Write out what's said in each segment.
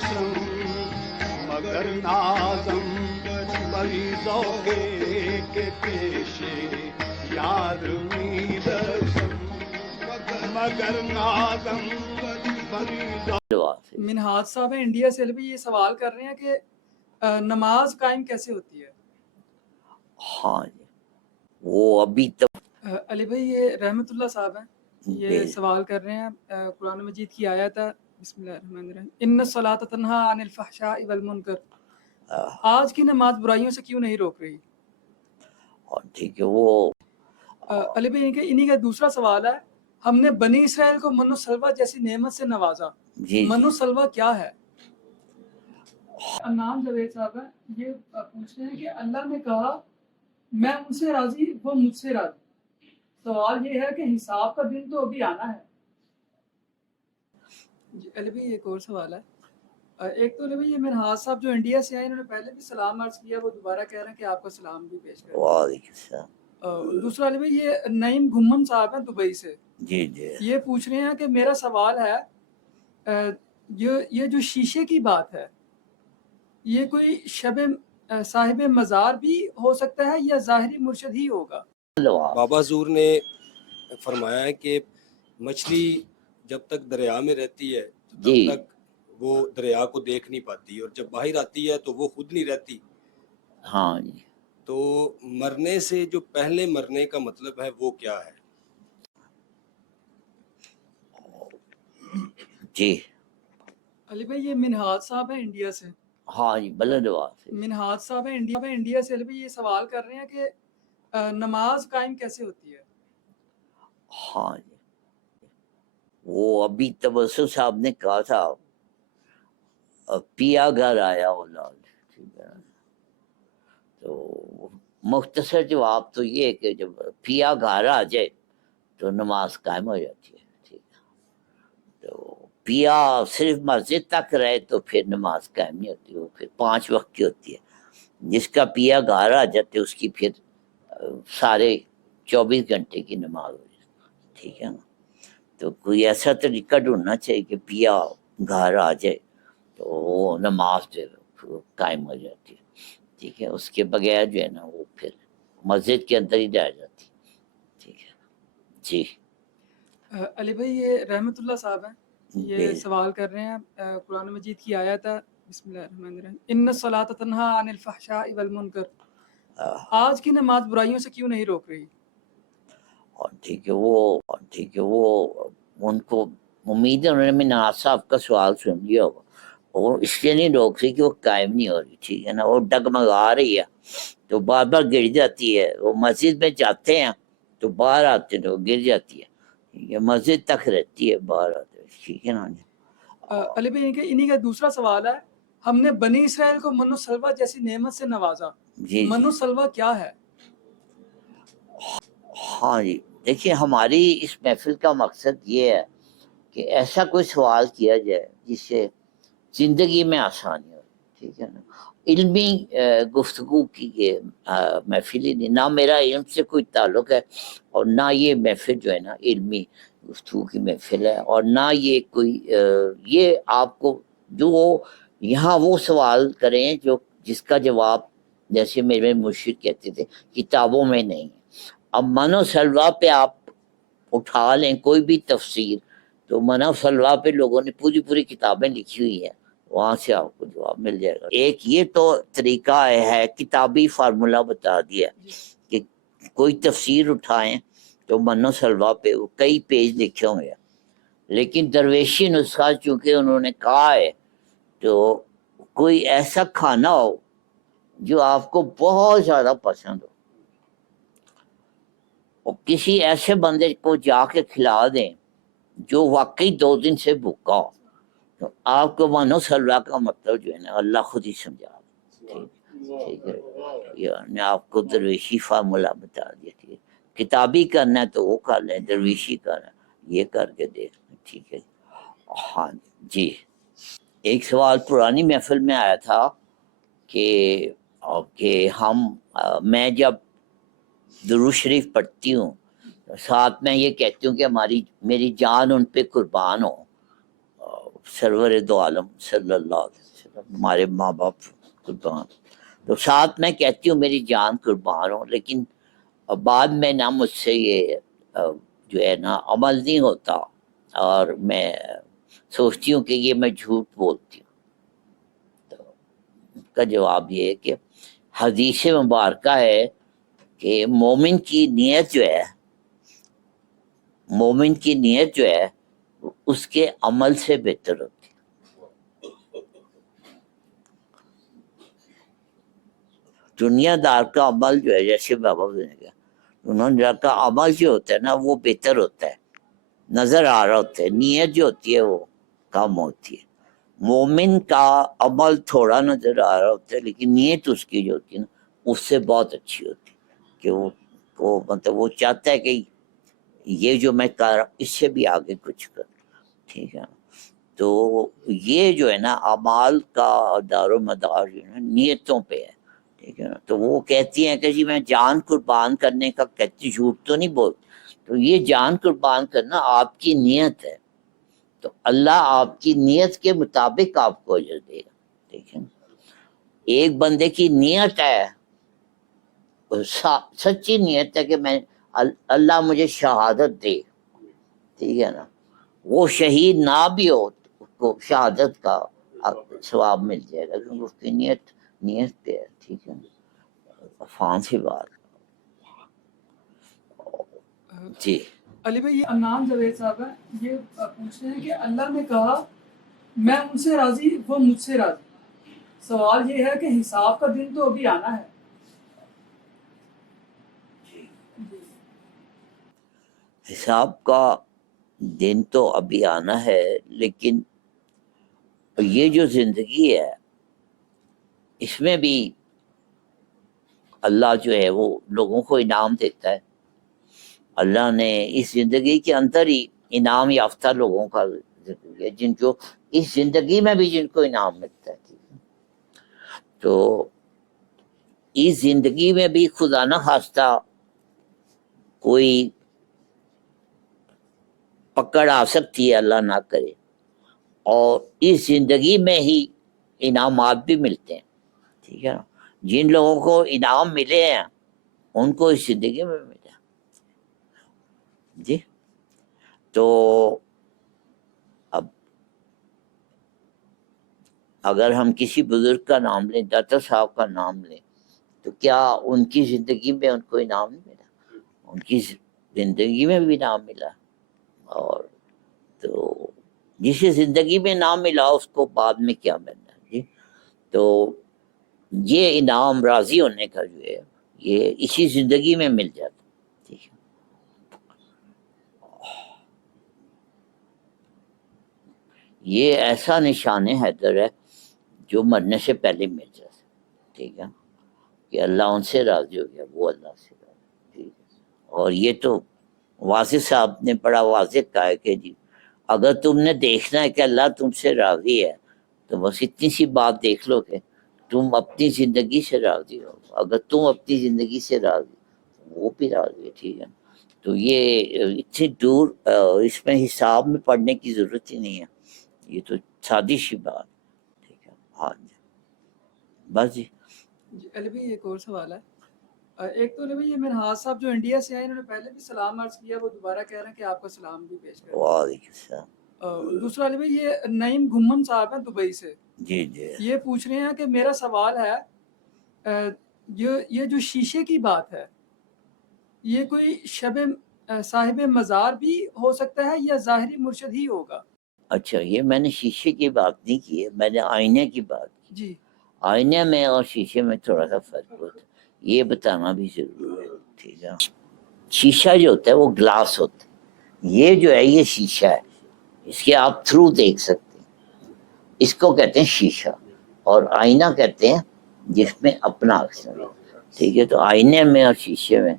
بخشم مگر نازم مریضوں کے پیش یار میرسم مگر نازم مریضوں. منہاج صاحب ہیں انڈیا سے، بھی یہ سوال کر رہے ہیں کہ نماز قائم کیسے ہوتی ہے؟ ہاں جی، وہ ابھی تک علی بھائی یہ رحمت اللہ صاحب ہیں، یہ سوال کر رہے ہیں قرآن مجید کی آیت ہے بسم اللہ الرحمن الرحیم ان الصلاۃ تنہی عن الفحشاء والمنکر. آج کی نماز برائیوں سے کیوں نہیں روک رہی؟ ٹھیک ہے. وہ علی بھائی انہی کا دوسرا سوال ہے، ہم نے بنی اسرائیل کو من و سلوہ جیسی نعمت سے نوازا، من و سلوہ کیا ہے؟ نام جاوید صاحب ہیں، یہ پوچھتے ہیں کہ اللہ نے کہا میں ان سے راضی وہ مجھ سے راضی. سوال یہ ہے کہ حساب کا دن تو ابھی آنا ہے. علی بھائی ایک اور سوال ہے. ایک تو علی بھائی یہ منہاج صاحب جو انڈیا سے آئے، انہوں نے پہلے بھی سلام عرض کیا، وہ دوبارہ کہہ رہے ہیں کہ آپ کا سلام بھی پیش کریں. وعلیکم السلام. دوسرا علی بھائی یہ نعیم گھمن صاحب ہیں دبئی سے، جی جی یہ پوچھ رہے ہیں کہ میرا سوال ہے یہ جو شیشے کی بات ہے، یہ کوئی صاحب مزار بھی ہو سکتا ہے یا ظاہری مرشد ہی ہوگا؟ بابا حضور نے فرمایا ہے کہ مچھلی جب تک دریا میں رہتی ہے تب تک وہ دریا کو دیکھ نہیں پاتی، اور جب باہر آتی ہے تو وہ خود نہیں رہتی. ہاں جی. تو مرنے سے جو پہلے مرنے کا مطلب ہے وہ کیا ہے؟ جی علی بھائی یہ منہاج صاحب ہیں انڈیا سے. ہاں جی بلدوا سے. منہاج صاحب ہیں انڈیا سے. علی بھائی یہ سوال کر رہے ہیں کہ نماز قائم کیسے ہوتی ہے؟ ہاں جی، وہ ابھی تبسم صاحب نے کہا تھا پیا گھر آیا اولاد. ٹھیک ہے، تو مختصر جواب تو یہ ہے کہ جب پیا گھر آ جائے تو نماز قائم ہو جاتی ہے. ٹھیک ہے، تو پیا صرف مسجد تک رہے تو پھر نماز قائم نہیں ہوتی، وہ پھر 5 وقت کی ہوتی ہے. جس کا پیا گھر آ جاتے اس کی پھر سارے 24 گھنٹے کی نماز ہو جاتی. ٹھیک ہے نا. تو کوئی ایسا طریقہ ڈھونڈنا چاہیے کہ پیا گھر آ جائے تو وہ نماز جو ہے قائم ہو جاتی ہے. ٹھیک ہے، اس کے بغیر جو ہے نا وہ پھر مسجد کے اندر ہی رہ جاتی. ٹھیک ہے جی. علی بھائی یہ رحمت اللہ صاحب ہیں، یہ سوال کر رہے ہیں قرآن مجید کی آیت ہے بسم اللہ الرحمن الرحیم ان الصلاۃ تنہی عن الفحشاء والمنکر. آج کی نماز برائیوں سے کیوں نہیں روک رہی؟ ٹھیک ہے، وہ ان کو امید ہے انہوں نے منہاج صاحب کا سوال سن لیا ہوگا، اور اس لیے نہیں روک رہی کہ وہ قائم نہیں ہو رہی. ٹھیک ہے نا، وہ ڈگمگا رہی ہے تو بار بار گر جاتی ہے. وہ مسجد میں جاتے ہیں تو باہر آتے ہیں تو گر جاتی ہے. یہ مسجد تک رہتی ہے، باہر آتے. ٹھیک ہے نا. علی بھائی انہی کا دوسرا سوال ہے، ہم نے بنی اسرائیل کو من و سلوہ جیسی نعمت سے نوازا، من و سلوہ کیا ہے؟ ہاں جی، دیکھیے ہماری اس محفل کا مقصد یہ ہے کہ ایسا کوئی سوال کیا جائے جس سے زندگی میں آسانی ہو. ٹھیک ہے نا. علمی گفتگو کی یہ محفل ہی نہیں، نہ میرا علم سے کوئی تعلق ہے اور نہ یہ محفل جو ہے نا علمی گفتگو کی محفل ہے، اور نہ یہ کوئی یہ آپ کو جو یہاں وہ سوال کریں جس کا جواب جیسے میرے مرشد کہتے تھے کتابوں میں نہیں. اب من و سلوہ پہ آپ اٹھا لیں کوئی بھی تفسیر تو من و سلوہ پہ لوگوں نے پوری کتابیں لکھی ہوئی ہیں، وہاں سے آپ کو جواب مل جائے گا. ایک یہ تو طریقہ ہے، کتابی فارمولہ بتا دیا کہ کوئی تفسیر اٹھائیں تو من و سلوہ پہ کئی پیج لکھے ہوں گے، لیکن درویشی نسخہ چونکہ انہوں نے کہا ہے تو کوئی ایسا کھانا ہو جو آپ کو بہت زیادہ پسند ہو اور کسی ایسے بندے کو جا کے کھلا دیں جو واقعی 2 دن سے بھوکا ہو، تو آپ کو من و سلوہ کا مطلب جو ہے نا اللہ خود ہی سمجھا. ٹھیک ہے، میں آپ کو درویشی فارمولہ بتا دیا. ٹھیک ہے، کتابی کرنا ہے تو وہ کر لیں، درویشی کرنا ہے یہ کر کے دیکھ لیں. ٹھیک ہے ہاں جی. ایک سوال پرانی محفل میں آیا تھا کہ میں جب درود شریف پڑھتی ہوں ساتھ میں یہ کہتی ہوں کہ میری جان ان پہ قربان ہو. سرور دو عالم صلی اللہ علیہ وسلم، ہمارے ماں باپ قربان. تو ساتھ میں کہتی ہوں میری جان قربان ہو، لیکن بعد میں نا مجھ سے یہ جو ہے نا عمل نہیں ہوتا، اور میں سوچتی ہوں کہ یہ میں جھوٹ بولتی ہوں. تو اس کا جواب یہ ہے کہ حدیث مبارکہ ہے کہ مومن کی نیت جو ہے اس کے عمل سے بہتر ہوتی ہے. دنیا دار کا عمل جو ہے، جیسے بابا نے کہا، دنیا کا عمل جو ہوتا ہے نا وہ بہتر ہوتا ہے، نظر آ رہا ہوتا ہے. نیت جو ہوتی ہے وہ کم ہوتی ہے. مومن کا عمل تھوڑا نظر آ رہا ہوتا ہے، لیکن نیت اس کی جو ہوتی ہے نا اس سے بہت اچھی ہوتی ہے، کہ وہ مطلب وہ چاہتا ہے کہ یہ جو میں کر رہا ہوں اس سے بھی آگے کچھ کر. ٹھیک ہے. تو یہ جو ہے نا اعمال کا دار و مدار جو ہے نا نیتوں پہ ہے. ٹھیک ہے نا. تو وہ کہتی ہیں کہ جی میں جان قربان کرنے کا کہتی، جھوٹ تو نہیں بولتی. تو یہ جان قربان کرنا آپ کی نیت ہے، تو اللہ آپ کی نیت کے مطابق آپ کو اجر دے گا. ٹھیک ہے. ایک بندے کی نیت ہے، سچی نیت ہے کہ میں اللہ مجھے شہادت دے. ٹھیک ہے نا. وہ شہید نہ بھی ہو اس کو شہادت کا ثواب مل جائے گا، کیونکہ اس کی نیت پہ ہے. ٹھیک ہے. عفان سی بات. جی علی بھائی، یہ انعام جاوید صاحب ہیں، یہ پوچھ رہے ہیں کہ اللہ نے کہا میں ان سے راضی وہ مجھ سے راضی. سوال یہ ہے کہ حساب کا دن تو ابھی آنا ہے. حساب کا دن تو ابھی آنا ہے، لیکن یہ جو زندگی ہے اس میں بھی اللہ جو ہے وہ لوگوں کو انعام دیتا ہے. اللہ نے اس زندگی کے اندر ہی انعام یافتہ لوگوں کا ذکر ہے، جن کو اس زندگی میں بھی جن کو انعام ملتا ہے. تو اس زندگی میں بھی خدا نہ خواستہ کوئی پکڑ آ سکتی ہے، اللہ نہ کرے، اور اس زندگی میں ہی انعامات بھی ملتے ہیں. ٹھیک ہے نا. جن لوگوں کو انعام ملے ہیں ان کو اس زندگی میں ملے. جی. تو اب اگر ہم کسی بزرگ کا نام لیں، داتا صاحب کا نام لیں، تو کیا ان کی زندگی میں ان کو انعام نہیں ملا؟ ان کی زندگی میں بھی انعام ملا. اور تو جسے زندگی میں انعام ملا اس کو بعد میں کیا ملنا. جی. تو یہ انعام راضی ہونے کا جو ہے یہ اسی زندگی میں مل جاتا. ٹھیک ہے. یہ ایسا نشان حیدر ہے جو مرنے سے پہلے مل جاتا. ٹھیک ہے. کہ اللہ ان سے راضی ہو گیا، وہ اللہ سے راضی. ٹھیک ہے. اور یہ تو واضح صاحب نے بڑا واضح کہا ہے کہ جی اگر تم نے دیکھنا ہے کہ اللہ تم سے راضی ہے تو بس اتنی سی بات دیکھ لو کہ تم اپنی زندگی سے راضی ہو. اگر تم اپنی زندگی سے راضی وہ بھی راضی ہے. ٹھیک ہے. تو یہ اتنی دور اس میں حساب میں پڑھنے کی ضرورت ہی نہیں ہے، یہ تو سادی سی بات. ٹھیک ہے. ہاں جی. بس جی. علی بھائی ایک اور سوال ہے. ایک تو علی بھائی یہ منہاج صاحب جو انڈیا سے آئے انہوں نے پہلے بھی سلام عرض کیا، وہ دوبارہ کہہ رہے ہیں کہ آپ کا سلام بھی پیش کریں. وعلیکم السلام. دوسرا علی بھائی یہ نعیم گھمن صاحب ہیں دبئی سے. جی جی. یہ پوچھ رہے ہیں کہ میرا سوال ہے یہ جو شیشے کی بات ہے یہ کوئی صاحب مزار بھی ہو سکتا ہے یا ظاہری مرشد ہی ہوگا؟ اچھا، یہ میں نے شیشے کی بات نہیں کی ہے، میں نے آئینے کی بات کی. جی. آئینے میں اور شیشے میں تھوڑا سا فرق ہوتا ہے، یہ بتانا بھی ضروری ہے. ٹھیک ہے. شیشہ جو ہوتا ہے وہ گلاس ہوتا ہے، یہ جو ہے یہ شیشہ ہے، اس کے آپ تھرو دیکھ سکتے ہیں، اس کو کہتے ہیں شیشہ. اور آئینہ کہتے ہیں جس میں اپنا عکس نظر. ٹھیک ہے. تو آئینے میں اور شیشے میں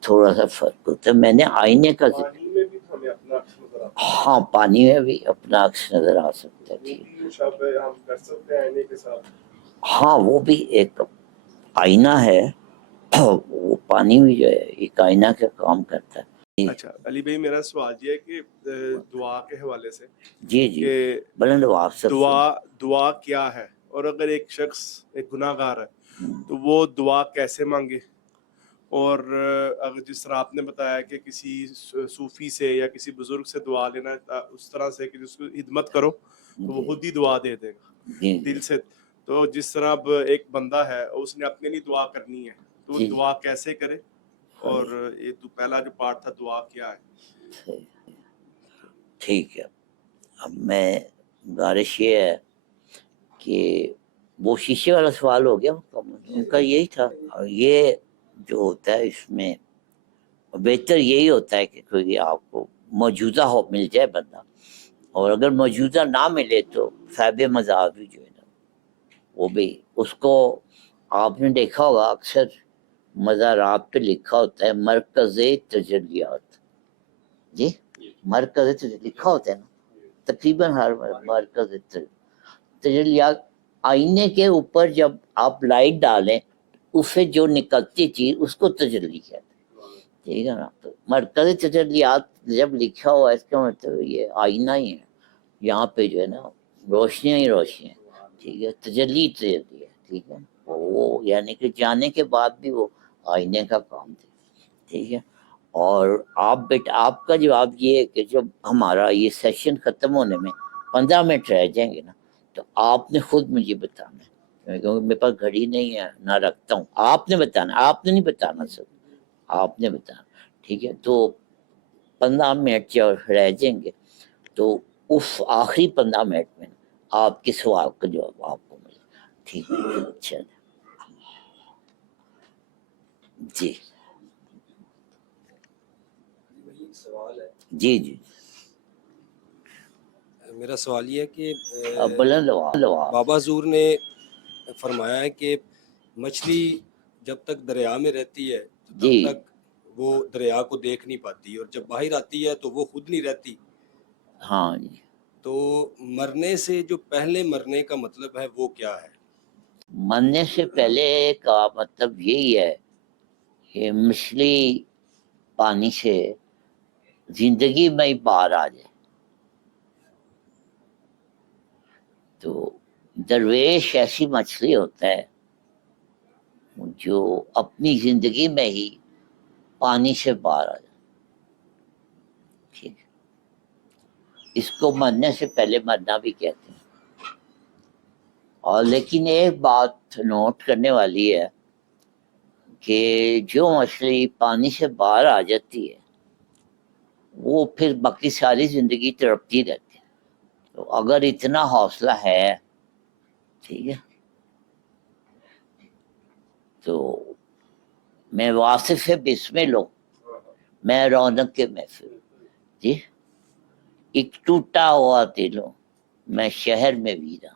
تھوڑا سا فرق ہوتا ہے. میں نے آئینے کا ذکر، ہاں پانی میں بھی اپنا عکس نظر آ سکتا ہے. ہاں وہ بھی ایک آئینہ ہے، وہ پانی بھی جو ہے ایک آئینہ کا کام کرتا ہے. اچھا علی بھائی میرا سوال یہ ہے کہ دعا کے حوالے سے جی جی کہ بلند آواز سے دعا کیا ہے، اور اگر ایک شخص ایک گناہ گار ہے تو وہ دعا کیسے مانگے، اور اگر جس طرح آپ نے بتایا کہ کسی صوفی سے یا کسی بزرگ سے دعا لینا اس طرح سے کہ جس کو خدمت کرو تو وہ خود ہی دعا دے دے گا دل سے، تو جس طرح اب ایک بندہ ہے اس نے اپنے لیے دعا کرنی ہے تو وہ دعا کیسے کرے، اور یہ تو پہلا جو پارٹ تھا دعا کیا ہے؟ ٹھیک ہے، اب میں گزارش یہ ہے کہ وہ شیشے والا سوال ہو گیا ان کا یہی تھا، اور یہ جو ہوتا ہے اس میں بہتر یہی ہوتا ہے کہ کوئی آپ کو موجودہ ہو مل جائے بندہ، اور اگر موجودہ نہ ملے تو صاحب مزار بھی جو ہے نا وہ بھی اس کو آپ نے دیکھا ہوگا اکثر مزارات پہ لکھا ہوتا ہے مرکز تجلیات، جی مرکز لکھا ہوتا ہے نا تقریباً ہر مرکز تجلیات، آئینے کے اوپر جب آپ لائٹ ڈالیں اس سے جو نکلتی چیز اس کو تجلی کہتے ہیں، ٹھیک ہے نا، تو مرکز تجلیات جب لکھا ہوا ہے اس کا مطلب یہ آئینہ ہی ہے، یہاں پہ جو ہے نا روشنیاں ہی روشنیاں، ٹھیک ہے، تجلی ہے، ٹھیک ہے، وہ یعنی کہ جانے کے بعد بھی وہ آئینے کا کام تھا، ٹھیک ہے۔ اور آپ کا جواب یہ ہے کہ جب ہمارا یہ سیشن ختم ہونے میں 15 منٹ رہ جائیں گے نا تو آپ نے خود مجھے بتانا ہے، کیونکہ میرے پاس گھڑی نہیں ہے نہ رکھتا ہوں، آپ نے بتانا، آپ نے نہیں بتانا سر، آپ نے بتانا، ٹھیک ہے۔ تو 15 منٹ جو رہ جائیں گے تو اس آخری 15 منٹ میں آپ کے سوال کا جواب آپ کو ملے، ٹھیک ہے، چلیں جی جی جی میرا سوال یہ ہے کہ بلند بابا حضور نے فرمایا ہے کہ مچھلی جب تک دریا میں رہتی ہے تو تب تک وہ دریا کو دیکھ نہیں پاتی، اور جب باہر آتی ہے تو وہ خود نہیں رہتی۔ ہاں جی، تو مرنے سے جو پہلے مرنے کا مطلب ہے وہ کیا ہے؟ مرنے سے پہلے کا مطلب یہی ہے کہ مچھلی پانی سے زندگی میں باہر آ جائے، تو درویش ایسی مچھلی ہوتا ہے جو اپنی زندگی میں ہی پانی سے باہر آ جائے، ٹھیک ہے، اس کو مرنے سے پہلے مرنا بھی کہتے ہیں۔ اور لیکن ایک بات نوٹ کرنے والی ہے کہ جو مچھلی پانی سے باہر آ جاتی ہے وہ پھر باقی ساری زندگی تڑپتی رہتی ہے، تو اگر اتنا حوصلہ ہے، ٹھیک ہے، تو میں واصف بسمل ہوں، میں رونق کے محفل، جی ایک ٹوٹا ہوا دل ہوں میں شہر میں ویرا،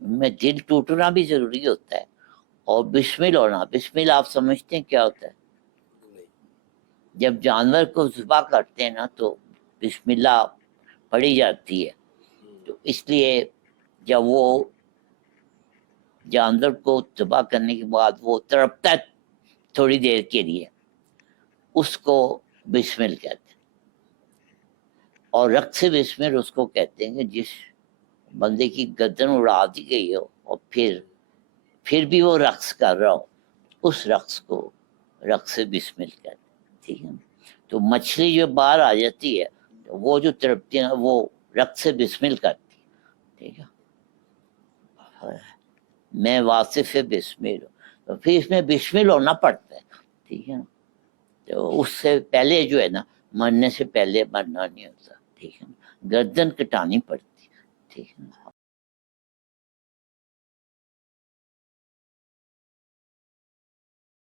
میں دل ٹوٹنا بھی ضروری ہوتا ہے، اور بسمل ہونا، بسمل آپ سمجھتے ہیں کیا ہوتا ہے؟ جب جانور کو ذبح کرتے ہیں نا تو بسم اللہ پڑھی جاتی ہے، تو اس لیے جب وہ جانور کو ذبح کرنے کے بعد وہ تڑپتا ہے تھوڑی دیر کے لیے، اس کو بسمل کہتے ہیں۔ اور رقص بسمل اس کو کہتے ہیں کہ جس بندے کی گردن اڑا دی گئی ہو اور پھر بھی وہ رقص کر رہا ہو، اس رقص کو رقص بسمل کہتے ہیں، ٹھیک ہے۔ تو مچھلی جو باہر آ جاتی ہے وہ جو تڑپتی ہے وہ رقص بسمل کرتی ہے، ٹھیک ہے، میں واصف بسمل ہوں، تو پھر اس میں بسمل ہونا پڑتا ہے، ٹھیک ہے نا، تو اس سے پہلے جو ہے نا مرنے سے پہلے مرنا نہیں ہوتا، ٹھیک ہے، گردن کٹانی پڑتی ہے، ٹھیک ہے۔